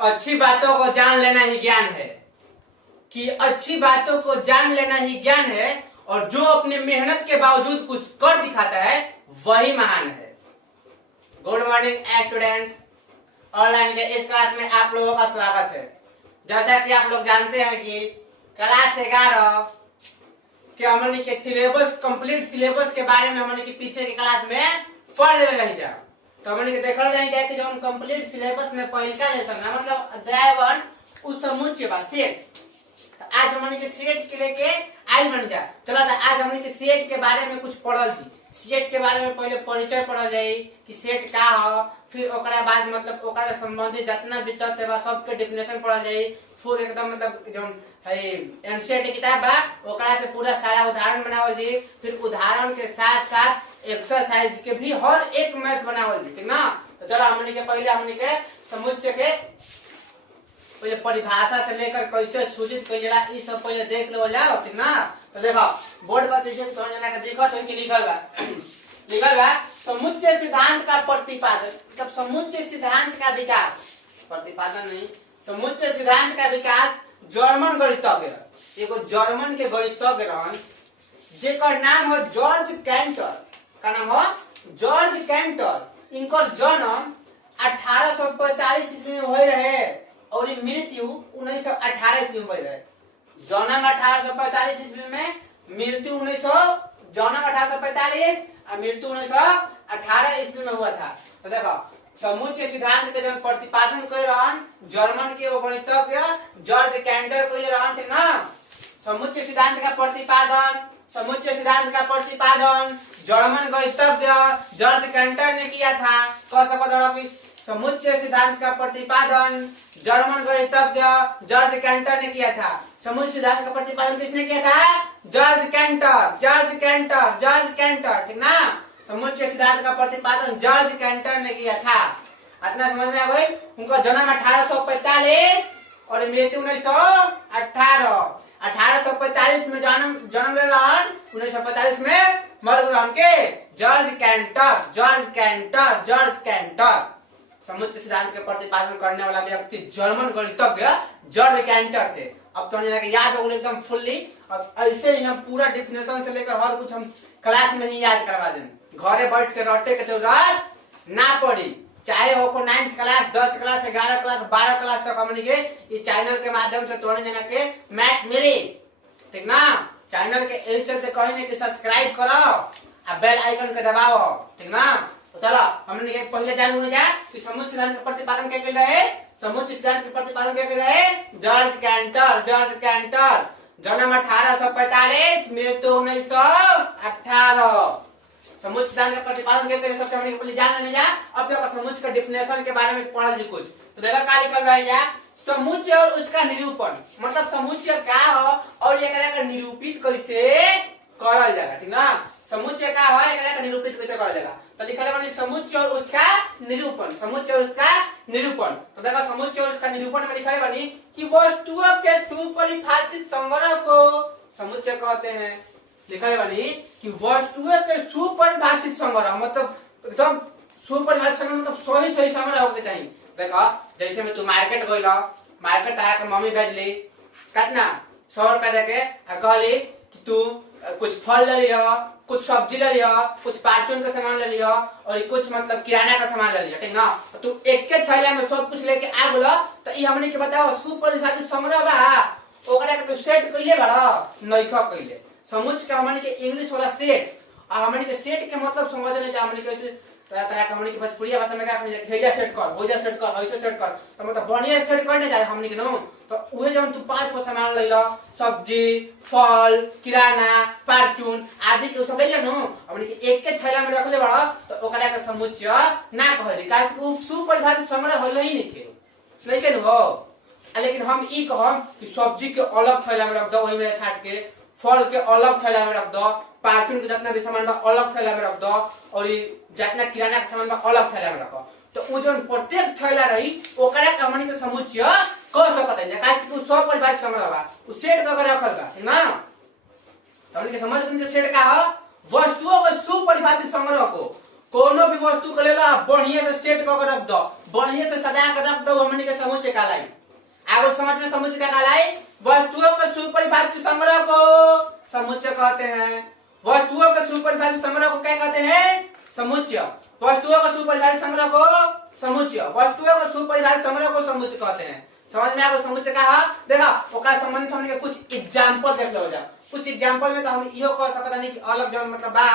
अच्छी बातों को जान लेना ही ज्ञान है, कि अच्छी बातों को जान लेना ही ज्ञान है, और जो अपनी मेहनत के बावजूद कुछ कर दिखाता है वही महान है। गुड मॉर्निंग स्टूडेंट्स, ऑनलाइन के इस क्लास में आप लोगों का स्वागत है। जैसा कि आप लोग जानते हैं कि क्लास 11 के हमने के सिलेबस, कंप्लीट सिलेबस के बारे में हमने के पीछे के क्लास में पढ़ ले रही था। तो हमने के देखल रही था कि जो हम कंप्लीट सिलेबस में पहला लेसन है, मतलब अध्याय 1 उस समुच्चय बा सेट। तो आज हमने के सेट के लेके आज बन जा चला था। आज हमने के सेट के बारे में कुछ पढ़ल जी। सेट के बारे में पहले परिचय पढ़ल जाई कि सेट का हो, फिर ओकरा बाद मतलब ओकरा संबंधित जितना भी तथ्य बा सबके डेफिनेशन पढ़ल जाई। फिर एकदम मतलब जो है एनसीईआरटी किताब बा ओकरा से पूरा सारा उदाहरण बनावल जी। फिर उदाहरण के साथ साथ एक्सरसाइज के भी हर एक मैथ बनावल जी, ठीक ना। तो चलो हमने के पहले हमने के समुच्चय के पहले परिभाषा से लेकर कैसे सूचित कइला ई सब पहले देख लो जाओ, ठीक ना। तो देखो बोर्ड पर जैसे तो जना का देखो तो इनके लिखल बा समुच्चय सिद्धांत का प्रतिपादन, मतलब समुच्चय सिद्धांत का विकास, प्रतिपादन नहीं, समुच्चय सिद्धांत का विकास जर्मन गणितज्ञ, एगो जर्मन के गणितज्ञ रहन जेकर नाम है जॉर्ज कैंटर। का नाम है जॉर्ज कैंटर। इनकर जन्म 1845 ईस्वी में हुए रहे और मृत्यु 1918 ईस्वी में हुए रहे। जन्म 1845 ईस्वी में, मृत्यु 1845 और मृत्यु 1918 ईस्वी में हुआ था। तो देखो समुच्चय सिद्धांत के जब प्रतिपादन कर रहन जर्मन के वो गणितज्ञ जॉर्ज कैंटर कर रहन, ठीक ना। समुच्चय सिद्धांत का प्रतिपादन, समुच्चय सिद्धांत का प्रतिपादन जर्मन गणितज्ञ जॉर्ज कैंटर ने किया था। कह सको कि समुच्चय सिद्धांत का प्रतिपादन जर्मन गणितज्ञ जॉर्ज कैंटर ने किया था। समुच्चय सिद्धांत का प्रतिपादन किसने किया था? George canter, George canter, George canter, ठीक ना। समुच्चय सिद्धांत का प्रतिपादन जॉर्ज कैंटर ने किया था। इतना समझ में आ गई। उनका जन्म 1845 और मृत्यु 1918। 1845 में जन्म ले रहन, 1945 में मर रहन के George canter, George canter, George canter. समुच्चय सिद्धांत के प्रतिपादन करने वाला व्यक्ति जर्मन गणितज्ञ जॉर्ज कैंटर थे। अब तो याद होगा एकदम फुल्ली। अब ऐसे ही हम पूरा डेफिनेशन से लेकर हर कुछ हम क्लास में ही याद करवा दें। घरे बैठ के रटे के जरूरत ना पड़ी, चाहे हो 9th class, 10th class, 11 class, 12 class तक हमने के इस चैनल के माध्यम से तोड़ने जना के मैथ मिली, ठीक ना। चैनल के एल चलते कहीं कि सब्सक्राइब करो और बेल आइकन के दबाओ, ठीक ना। तो चलो हमने के पहले जान होने जा कि समुच्चय सिद्धांत का प्रतिपादन क्या कर रहे। समुच्चय सिद्धांत का प्रतिपादन क्या कर रहे? George canter, George canter. जन्म 1845, मृत्यु 1918। समुच्चय सिद्धांत का प्रतिपादन क्या करे सबसे हमने पहले जान लेने जा। अब देखो समुच्चय का डेफिनेशन के बारे में पढ़ल जी कुछ। तो देखो का लिखल रह जा समुच्चय और उसका निरूपण, मतलब समुच्चय का हो और एकरा का निरूपित कैसे करल जाला, ठीक ना। समुच्चय का हो एकरा का निरूपित कैसे करल जाला। तो लिखल है समुच्चय और उसका निरूपण, समुच्चय और उसका निरूपण। तो देखो समुच्चय और उसका निरूपण में लिखा है बनी कि वस्तुओं के सुपरिभाषित संग्रह को समुच्चय कहते हैं। लिखा है बनी कि वस्तुओं के सुपरिभाषित संग्रह, मतलब एकदम सुपरिभाषित संग्रह, मतलब सही सही संग्रह होके चाहिए। देखो जैसे में तू मार्केट गइल, मार्केट आया के मम्मी भेजली कितना 100 रुपया देके कहली कि तू कुछ फल ले लियो, कुछ सब्जी ले लियो, कुछ परचून का सामान ले लियो और कुछ मतलब किराना का सामान ले लियो, ठीक ना। तो तू एक के थैला में सब कुछ लेके आ गेलो। तो ई हमने के बताओ सुपरिभाषित संग्रह बा, ओकरा के तू सेट कइले बड़ा नइखा कइले। समुच्चय का हमने के इंग्लिश वाला सेट और हमने के सेट के मतलब समझ ले जा। हमने के तरह तरह का हमने के भोजपुरी भाषा में का हमने हेजा सेट कर, होजा सेट कर, ऐसे सेट कर, तो मतलब बढ़िया सेट करने जाए हमने के नो। तो उहे जब तू 5 गो सामान ले लो, सब्जी, फल, किराना, परचून आदि के सब ले लो, हमने के एक के थैला में रख ले बड़ा। तो ओकरा के समुच्चय ना कहली, काहे कि उ सुपरिभाषित संग्रह होल ही नहीं के हो। लेकिन हम ई कहम कि सब्जी के अलग थैला में रख दो, वही में छाट के, फल के अलग थैला में रख दो, परचून के जितना भी सामान बा अलग थैला में रख दो और जितना किराना के सामान बा अलग थैला में रखो। तो उ जो प्रत्येक थैला रही ओकरा के हमनी के समुच्चय कह सकत है, काहे कि उ सुपरिभाषित संग्रह बा, उ सेट करके रखल बा, ठीक ना। तो हमनी के समझ में सेट का हो वस्तुओं के सुपरिभाषित संग्रह को कोनो भी वस्तु के लेला बढ़िया से सेट करके रख दो, बढ़िया से सजा कर रख दो हमनी के समुच्चय कहलाई। आगे समझ में समुच्चय क्या कहलाई? वस्तुओं के सुपरिभाषित संग्रह को समुच्चय कहते हैं। वस्तुओं के सुपरिभाषित संग्रह को क्या कहते हैं? समुच्चय। वस्तुओं के सुपरिभाषित संग्रह को समुच्चय, वस्तुओं के सुपरिभाषित संग्रह को समुच्चय कहते हैं। समझ में आगे समुच्चय का है? देखा ओकर संबंधित हमनी के कुछ एग्जांपल देख लो जा। कुछ एग्जांपल में तो हम इहो कह सकत नहीं कि अलग जन मतलब बा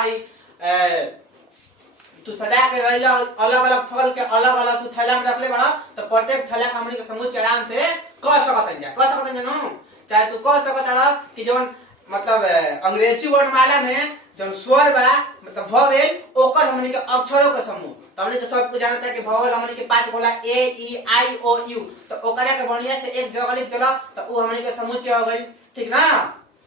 तू सजा के रहिला अलग अलग फल के अलग अलग तू थैला में रख ले बड़ा तो प्रत्येक थैला का हमनी के समुच्चय आराम से कह सकत है नो। चाहे तू कह सकत है कि जोन मतलब अंग्रेजी वर्णमाला में जोन स्वर बा मतलब वोवेल ओकर हमनी के अक्षरों का समूह। तो हमनी के सब को जानता है कि वोवेल हमनी के 5 होला ए ई आई ओ यू। तो ओकरा के बढ़िया से एक जगह लिख देला तो उ हमनी के समुच्चय हो गई। ठीक ना?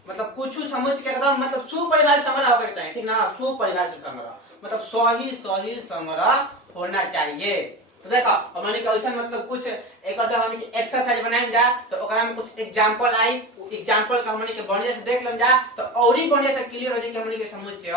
मतलब कुछ समुच्चय के एकदम मतलब सुपरिभाषित संग्रह होना चाहिए। ठीक ना? सुपरिभाषित संग्रह मतलब सही संग्रह होना चाहिए। तो देखो हमनी के ऐसा मतलब कुछ एक हमनी के एक्सरसाइज बनाएं जा तो ओकरा में कुछ एग्जांपल आई। एग्जांपल का हमनी के बढ़िया से देख लम जा तो और ही बढ़िया से क्लियर हो जाए कि हमनी के समुच्चय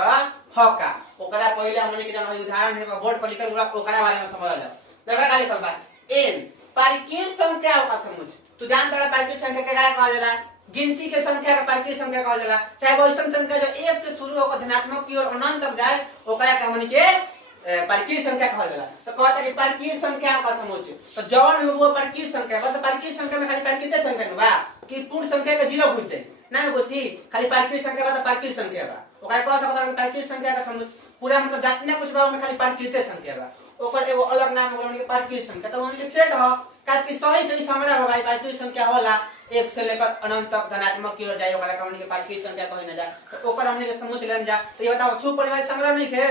ह का। ओकरा पहले हमनी के जन उदाहरण है बोर्ड पर लिखल हुआ ओकरा बारे में समझ जा। देखा का लिखल बा n पारीकीय संख्या का समुच्चय। तू जानता है पारीकीय संख्या के क्या कहल जाला? गिनती के संख्या का पारीकीय संख्या कहल जाला। चाहे वो ऐसा संख्या जो 1 से शुरू होकर धनात्मक की ओर अनंत तक जाए ओकरा के हमनी के पारीकीय संख्या कहल जाला। तो कहता है कि पारीकीय संख्या का समुच्चय। तो जौन वो पारीकीय संख्या बस पारीकीय संख्या में खाली पारीकीय संख्या न बा कि पूर्ण संख्या के 0 भूल जाए ना कोसी खाली पारीकीय संख्या बा तो पारीकीय संख्या बा। ओकरा कह सकत है पारीकीय संख्या का समुच्चय पूरा मतलब जितना कुछ बा में खाली पारीकीय संख्या बा। ओकर एगो अलग नाम होगा हमनी के पारीकीय संख्या। तो हमनी के सेट ह काहे कि सही संग्रह हो भाई पारीकीय संख्या होला 1 से लेकर अनंत तक धनात्मक की ओर जाए ओकरा हमनी के पारीकीय संख्या कहै न जा। तो ओकर हमनी के समुच्चय लेन जा। तो ये बताओ सुपरिभाषित संग्रह नहीं है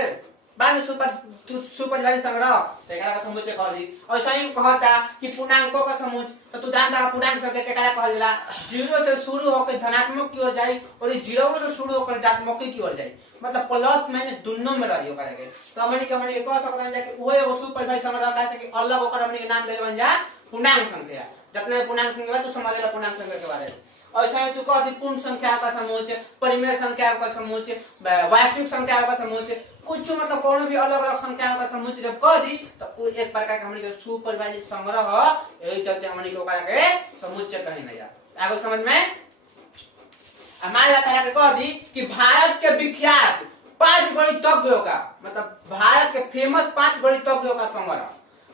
बाद में सुपरिभाषित संग्रह तो एकरा का समुच्चय कहल जी। और सही कहता कि पूर्णांकों का समुच्चय। तो तू जानता है पूर्णांक संख्या के क्या कहल जाला? 0 से शुरू होकर धनात्मक की ओर जाए और 0 से शुरू होकर ऋणात्मक की ओर जाए मतलब प्लस माइनस दोनों में रही ओकरा के। तो हमनी के कह सकत हन जा कि ओहे एगो सुपरिभाषित संग्रह का कि अलग ओकर हमनी के नाम देले बन जा पूर्णांक संख्या। जितने पूर्णांक संख्या तू समझ ले पूर्णांक संख्या के बारे में। और सही तू कह दी पूर्ण संख्या का समुच्चय, परिमेय संख्या का समुच्चय, वास्तविक संख्या का समुच्चय कुछ मतलब कोनो भी अलग अलग संख्या का समुच्चय जब कह दी तो एक प्रकार के हमनी के सुपरिभाषित संग्रह ह। यही चलते हमनी के ओकरा के समुच्चय कहे न जा। आगे समझ में हमारे तरह के कह दी कि भारत के विख्यात 5 गणितज्ञों का मतलब भारत के फेमस 5 गणितज्ञों का संग्रह।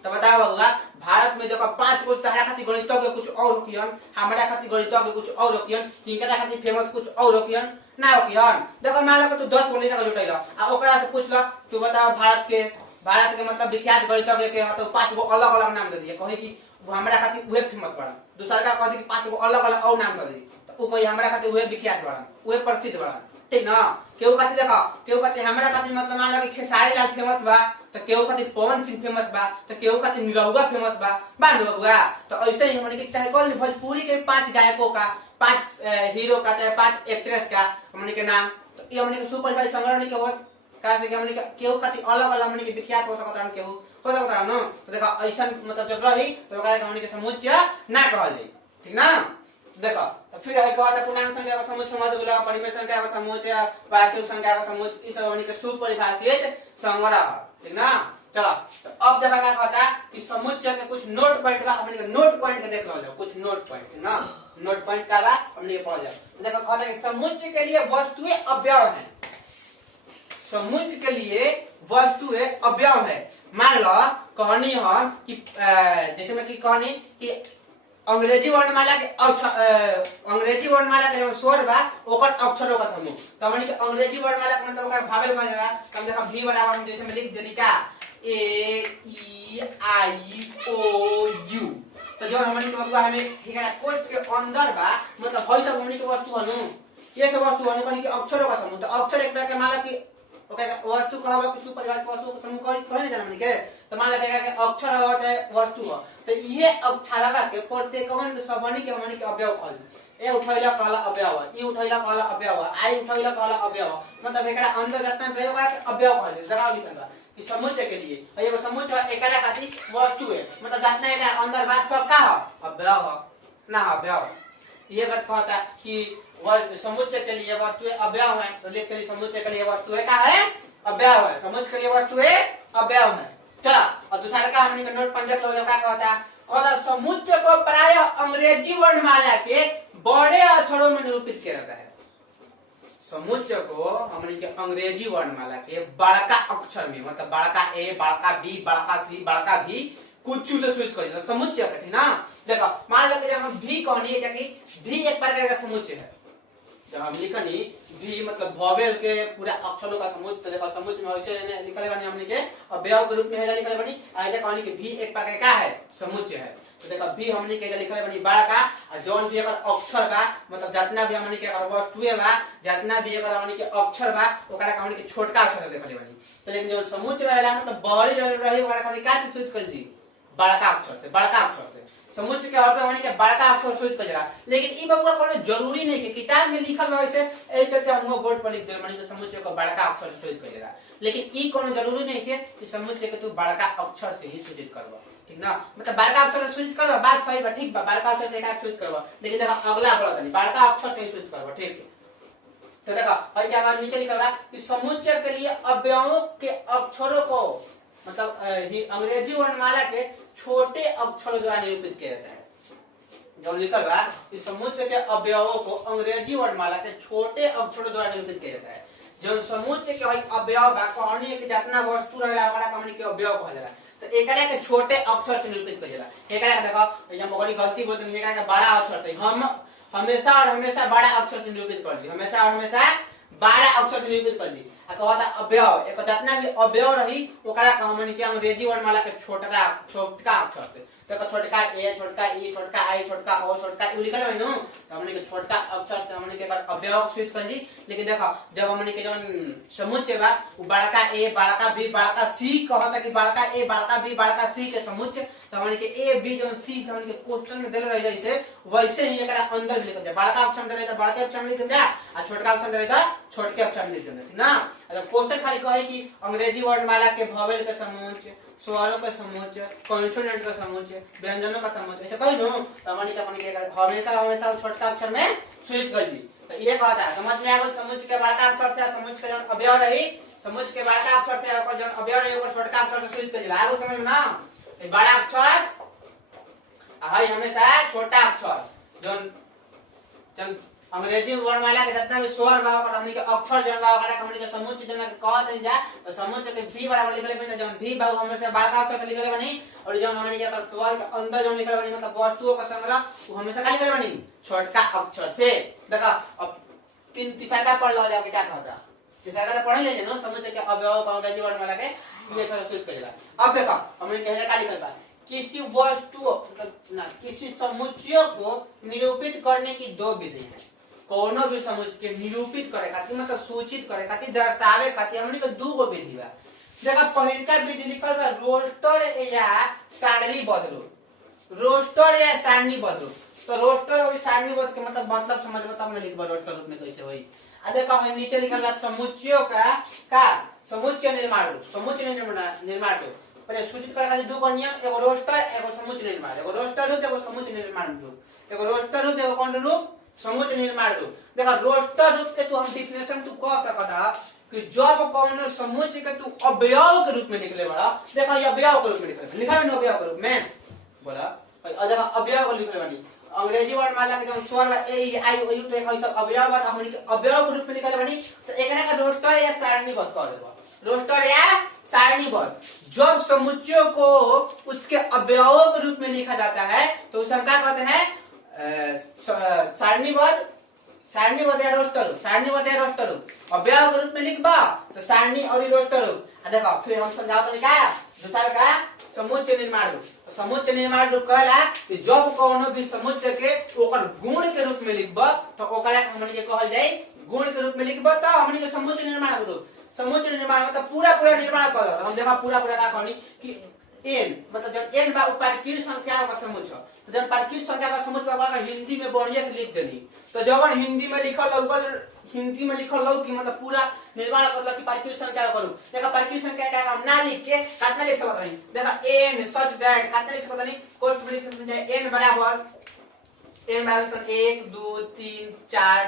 तो बताओ बाबूगा भारत में देखो 5 गो तहरा खातिर गणितज्ञ कुछ और होकियन, हमरा खातिर गणितज्ञ कुछ और होकियन, इनकरा खातिर फेमस कुछ और होकियन ना होकियन। देखो मान लो तू 10 गो लेकर जुटैला आ ओकरा से पूछला तू बताओ भारत के मतलब विख्यात गणितज्ञ के ह तो 5 गो अलग अलग नाम दे दिए कहे कि हमरा खातिर उहे फेमस बड़ा। दूसरा का कह दी कि 5 गो अलग अलग और नाम दे दी तो उ कहे हमरा खातिर उहे विख्यात बड़ा उहे प्रसिद्ध बड़ा। ठीक ना? केहू खातिर देखो केहू खातिर हमरा खातिर मतलब मान लो कि खेसारी लाल फेमस बा तो केहू खातिर पवन सिंह फेमस बा तो केहू खातिर निरहुआ फेमस बा बांध बबुआ। तो ऐसे ही हमने के चाहे कौन भोजपुरी के 5 गायकों का 5 हीरो का चाहे 5 एक्ट्रेस का हमने के नाम तो ये हमने के सुपरिभाषित संग्रह नहीं के होत काहे कि हमने के केहू खातिर अलग अलग हमने के विख्यात हो सकता है केहू हो सकता है न। तो देखो ऐसा मतलब जब रही तो ओकरा हमने के समुच्चय ना कहल जाई। ठीक ना? देखो तो फिर है कहता पूर्णांक संख्या का समुच्चय समझ गेला, परिमेय संख्या का समुच्चय, वास्तविक संख्या का समुच्चय ई सब हमनी के सुपरिभाषित संग्रह। ठीक ना? चलो तो अब देखा क्या कहता कि समुच्चय के कुछ नोट पॉइंट का हमनी के नोट पॉइंट के देख लो जाओ कुछ नोट पॉइंट। ठीक ना? नोट पॉइंट का बा हमनी के पढ़ जाओ। देखो कहता है समुच्चय के लिए वस्तुएं अवयव हैं। समुच्चय के लिए वस्तुएं अवयव है। मान लो कहनी हम कि जैसे मैं की कहनी कि अंग्रेजी वर्णमाला के जो स्वर बा ओकर अक्षरों का समूह। तो हमनी के अंग्रेजी वर्णमाला का मतलब ओकर भावेल कहल जाला। हम देखा भी बराबर हम जैसे में लिख देली का ए ई आई ओ यू। तो जो हमनी के बबुआ हमें ठीक है कोष्ठ के अंदर बा मतलब हई सब हमनी के वस्तु हनु ये सब वस्तु हनु कहनी के अक्षरों का समूह। तो अक्षर एक प्रकार के माला की वस्तु कहबा कि सुपरिभाषित वस्तु का समूह कहने जाना हमनी के। तो मान लेगा कि अक्षर हो चाहे वस्तु हो तो ये अक्षरवा के प्रत्येकवन के सबनी के हमनी के अवयव कहल। ए उठैला कहला अवयव, ई उठैला कहला अवयव, आई उठैला कहला अवयव मतलब एकरा अंदर जितना प्रयोग है अवयव कहल। जरा लिखल बा कि समुच्चय के लिए एगो समुच्चय एकरा खातिर वस्तु है मतलब जितना एकरा अंदर बात सब का हो अवयव हो ना अवयव। ये बात कहता कि समुच्चय के लिए वस्तुएं अवयव है। तो लिख के समुच्चय के लिए वस्तुएं क्या है अवयव है। समुच्चय के लिए वस्तुएं अवयव है। चला और दूसरा का हमने का नोट 15 किलो का कहता है समुच्चय को प्राय अंग्रेजी वर्णमाला के बड़े अक्षरों में निरूपित किया जाता है। समुच्चय को हमने के अंग्रेजी वर्णमाला के बड़का अक्षर में मतलब बड़का ए, बड़का बी, बड़का सी, बड़का भी कुछ से सूचित कर देता समुच्चय है ना। देखो मान लो कि जब हम भी कहनी है कि भी एक प्रकार का समुच्चय है। जब हम लिखनी भी मतलब वॉवेल के पूरा अक्षरों का समुच्चय, तो देखो समुच्चय में ऐसे लिखले बानी हमने के अवयव के रूप में है लिखले बानी। ऐसे कहनी कि भी एक प्रकार का है समुच्चय है। तो देखो भी हमने के लिखले बानी बड़का और जौन भी अगर अक्षर बा मतलब जितना भी हमने के अगर वस्तुएं बा जितना भी अगर हमने के अक्षर बा ओकरा हमने के छोटका अक्षर लिखले बानी। तो लेकिन जो समुच्चय रहेला मतलब बड़ी जो रही ओकरा हमने का सूचित कर दी बड़का अक्षर से, बड़का अक्षर से समुच्चय के अर्थ होने के बड़का अक्षर सूचित कर जरा। लेकिन ई बबुआ कोनो जरूरी नहीं कि किताब में लिखल बा वैसे ए चलते हम बोर्ड पर लिख दे माने समुच्चय को बड़का अक्षर से सूचित कर जरा। लेकिन ई कोनो जरूरी नहीं कि समुच्चय के तू बड़का अक्षर से ही सूचित करबा, ठीक ना। मतलब बड़का अक्षर से सूचित करबा बात सही बा, ठीक बा, बड़का अक्षर से एका सूचित करबा। लेकिन देखो अगला बोला तनी बड़का अक्षर से ही सूचित करबा, ठीक है। तो देखो और क्या बात नीचे लिखा है कि समुच्चय के लिए अवयवों के अक्षरों को मतलब अंग्रेजी वर्णमाला के छोटे अक्षरों द्वारा निरूपित किया जाता है। जब लिखा बा कि समुच्चय के अवयवों को अंग्रेजी वर्णमाला के छोटे अक्षरों द्वारा निरूपित किया जाता है। जब समुच्चय के अवयव बा कहनी कि जितना वस्तु रहेला ओकरा हमनी के अवयव कहल जाला। तो एकरा के छोटे अक्षर से निरूपित किया जाला। एकरा के देखो जब मोगली गलती बोलते हैं एकरा के बड़ा अक्षर से हम हमेशा और हमेशा बड़ा अक्षर से निरूपित कर दी, हमेशा और हमेशा बड़ा अक्षर से निरूपित कर दी। कहता अवयव एक जितना भी अवयव रही ओकरा हमनी के अंग्रेजी वर्णमाला के छोटका अक्षर से देखो छोटका ए, छोटका ई, छोटका आई, छोटका ओ, छोटका यू लिखल है नु। तो हमनी के छोटका अक्षर से हमनी के अवयव सूचित कर दी। लेकिन देखो जब हमनी के जौन समुच्चय बा वो बड़का ए, बड़का बी, बड़का सी कहता कि बड़का ए, बड़का बी, बड़का सी के समुच्चय। तो हमनी के ए बी जौन सी हमनी के क्वेश्चन में देले रह जैसे वैसे ही एकरा अंदर भी लिखल जाए। बड़का अक्षर में रहता बड़के अक्षर में लिखल जाए और छोटका अक्षर में रहता छोटके अक्षर में लिखल जाए ना। अगर क्वेश्चन खाली कहे कि अंग्रेजी वर्णमाला के वॉवेल के समुच्चय, स्वरों का समुच्चय, कॉन्सोनेंट का समुच्चय, व्यंजनों का समुच्चय ऐसे कही नो तो हमनी के हमेशा हमेशा छोटका अक्षर में सूचित कर दी। तो ये कहता है समझ में आ गई समुच्चय के बड़का अक्षर से समुच्चय के जौन अवयव रही समुच्चय के बड़का अक्षर से ओकर जौन अवयव रही ओकर छोटका अक्षर से सूचित कर दिला। आगो समझ में ना ये बड़ा अक्षर है हमेशा छोटा अक्षर जौन अंग्रेजी वर्णमाला के जितना भी स्वर बा ओकर हमनी के अक्षर जौन बा ओकरा हमनी के समुच्चय जौन कहत है जा। तो समुच्चय के भी बराबर लिखले बनी जौन भी बा हमेशा बड़का अक्षर से लिखले बनी और जौन हमनी के स्वर के अंदर जौन लिखले बनी मतलब वस्तुओं का संग्रह वो हमेशा का लिखले बनी छोटका अक्षर से। देखा अब तीसरा का पढ़ लो जाओ क्या कहता तीसरा का पढ़ ले नो समुच्चय के अवयव का अंग्रेजी वर्णमाला के ये सब सूचित करेगा। अब देखो हमनी के का लिखल बा किसी वस्तु ना किसी समुच्चय को निरूपित करने की दो विधि है। कोनो भी समुच्चय के निरूपित करे खातिर मतलब सूचित करे खातिर दर्शावे खातिर हमनी के दो गो विधि बा। देखा पहिलका विधि लिखल बा रोस्टर या सारणीबद्ध रूप। रोस्टर या सारणीबद्ध रूप। तो रोस्टर और सारणीबद्ध के मतलब समझ में तब लिखबा रोस्टर रूप में कैसे होई। आ देखो हम नीचे लिखल बा समुच्चयों का समुच्चय निर्माण रूप। समुच्चय निर्माण रूप पहले सूचित करे खातिर दो गो नियम एगो रोस्टर एगो समुच्चय निर्माण। एगो रोस्टर रूप एगो समुच्चय निर्माण रूप। एगो रोस्टर रूप एगो कौन रूप समुच्चय निर्माण रूप। देखा रोस्टर रूप के तू हम डिफिनेशन तू कह सकता कि जब कौन समुच्चय के तू अवयव के रूप में निकले बड़ा देखा ये अवयव के रूप में निकले लिखा है ना अवयव के रूप में बोला और देखा अवयव को लिखले बनी अंग्रेजी वर्णमाला के जो स्वर ए आई ओ यू तो एक सब अवयव बा हमनी के अवयव के रूप में निकले बनी। तो एकरा का रोस्टर या सारणीबद्ध कह देबा। रोस्टर या सारणीबद्ध जब समुच्चयों को उसके अवयवों के रूप में लिखा जाता है तो उसे हम क्या कहते हैं सारणीबद्ध या रोस्टर रूप। सारणीबद्ध या रोस्टर रूप अवयव के रूप में लिखबा तो सारणी और रोस्टर रूप। देखो फिर हम समझाओ तो क्या दूसरा का समुच्चय निर्माण रूप। तो समुच्चय निर्माण रूप कहला कि जब कोनो भी समुच्चय के ओकर गुण के रूप में लिखबा तो ओकरा हमनी के कहल जाय गुण के रूप में लिखबा तो हमनी के समुच्चय निर्माण रूप। समुच्चय निर्माण मतलब पूरा निर्माण कर दो। हम देखा पूरा का कहनी कि n मतलब जब n बा पार्किल संख्या का समुच्चय। तो जब पार्किल संख्या का समुच्चय बा हिंदी में बढ़िया से लिख देनी तो जब हिंदी में लिखल लो कि मतलब पूरा निर्माण कर कि पार्किल संख्या करू। देखा पार्किल संख्या का हम ना लिख के कितना लिख सकत नहीं। देखा n सच दैट कितना लिख सकत नहीं कोष्ठ में लिख सकते हैं n बराबर 1 2 3 4 ...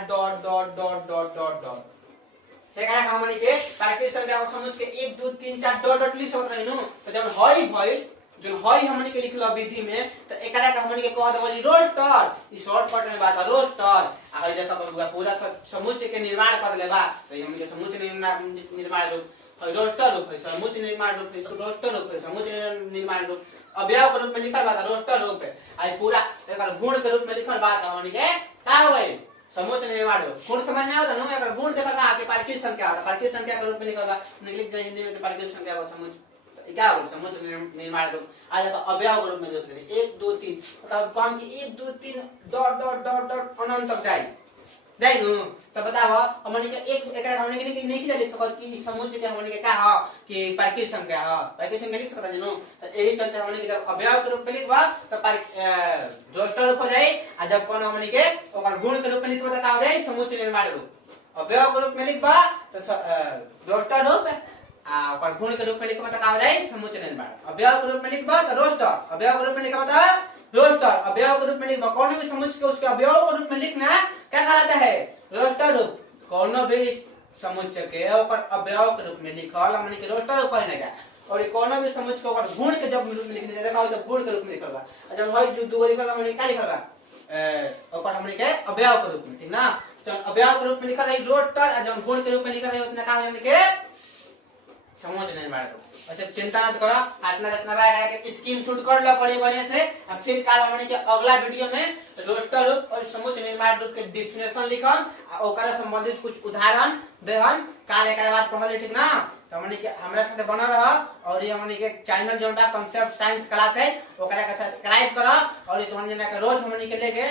एकरा हमनी के प्राकृतिक संख्या समझ के 1 2 3 4 डॉट डॉट लिख सकत रहिनु तो जब हई भइल जो हई हमनी के लिखल विधि में तो एकरा के हमनी के कह देबली रोस्टर ई शॉर्टकट में बात है रोस्टर अगर जब पूरा समुच्चय के निर्माण कर लेबा तो हमनी के समुच्चय निर्माण रूप रोस्टर रूप है समुच्चय निर्माण रूप है रोस्टर रूप है समुच्चय निर्माण रूप अवयव के रूप में लिखल बात रोस्टर रूप है आई पूरा एकर गुण के रूप में लिखल बात हमनी के का होई समुच्चय निर्माण रूप गुण समझ में आवत न एकर गुण देखा का के प्राकृतिक संख्या आता प्राकृतिक संख्या के रूप में लिखल बा लिख जाए हिंदी में प्राकृतिक संख्या का समुच्चय क्या बोल समुच्चय निर्माण रूप आज तो अवयव के रूप में देते हैं 1 2 3 मतलब काम की 1 2 3 डॉट डॉट डॉट डॉट अनंत तक जाए जाए नु तो बताओ हमनी के एक एकरा हमनी के नहीं लिख सकत कि समुच्चय के हमनी के का ह कि प्राकृतिक संख्या ह प्राकृतिक संख्या लिख सकत नु तो यही चलते हमनी के जब अवयव के रूप में लिखबा तो रोस्टर रूप हो जाए आ जब कोन हमनी के ओकर गुण के रूप में लिखबा तो का हो जाए समुच्चय निर्माण रूप अवयव के रूप में लिखबा तो रोस्टर रूप आ ओकर गुण के रूप में लिखबा तो का हो जाए समुच्चय निर्माण अवयव के रूप में लिखबा तो रोस्टर अवयव के रूप में लिखबा तो रोस्टर अवयव के रूप में लिखबा कौन भी समुच्चय के उसके अवयव के रूप में लिखना क्या कहलाता है रोस्टर रूप कौन भी समुच्चय के ओकर अवयव के रूप में लिखल हमनी के रोस्टर रूप कहने का और ये कौन भी समुच्चय के ओकर गुण के जब रूप में लिखने देखा जब गुण के रूप में लिखल बा जब हई जो दो लिखल हमनी का लिखल बा ओकर हमनी के अवयव के रूप में ठीक ना तो अवयव के रूप में लिखल है रोस्टर और जब गुण के रूप में लिखल है उतना का हमनी के समुच्चय निर्माण रूप अच्छा चिंता मत करो अपना जितना बार के स्क्रीन शॉट कर लो बढ़िया से अब फिर काल हमनी के अगला वीडियो में रोस्टर रूप और समुच्चय निर्माण रूप के डेफिनेशन लिखम आ ओकरा संबंधित कुछ उदाहरण देहम काल एकरा बाद पढ़ल ठीक ना तो हमनी के हमरा साथे बना रह और ये हमनी के चैनल जोन बा कांसेप्ट साइंस क्लास है ओकरा के सब्सक्राइब करो और ये हमनी के रोज हमनी के लेके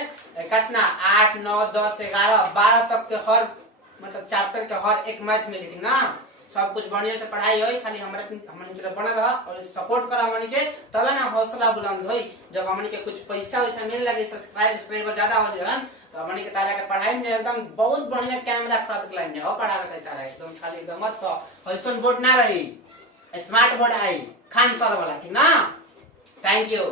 कितना 8 9 10 11 12 तक के हर मतलब चैप्टर के हर एक मैथ में ठीक ना सब कुछ बढ़िया से पढ़ाई होई खाली हमरा हमनी के बना रह और सपोर्ट करा हमनी के तबे ना हौसला बुलंद होई जब हमनी के कुछ पैसा वैसा मिल लगे सब्सक्राइबर ज्यादा हो जान तो हमनी के तारा के पढ़ाई में एकदम बहुत बढ़िया कैमरा खरीद लाइन हो पढ़ावे के तारा एकदम खाली एकदम मत हल्सन बोर्ड ना रही स्मार्ट बोर्ड आई खान सर वाला ठीक ना थैंक यू।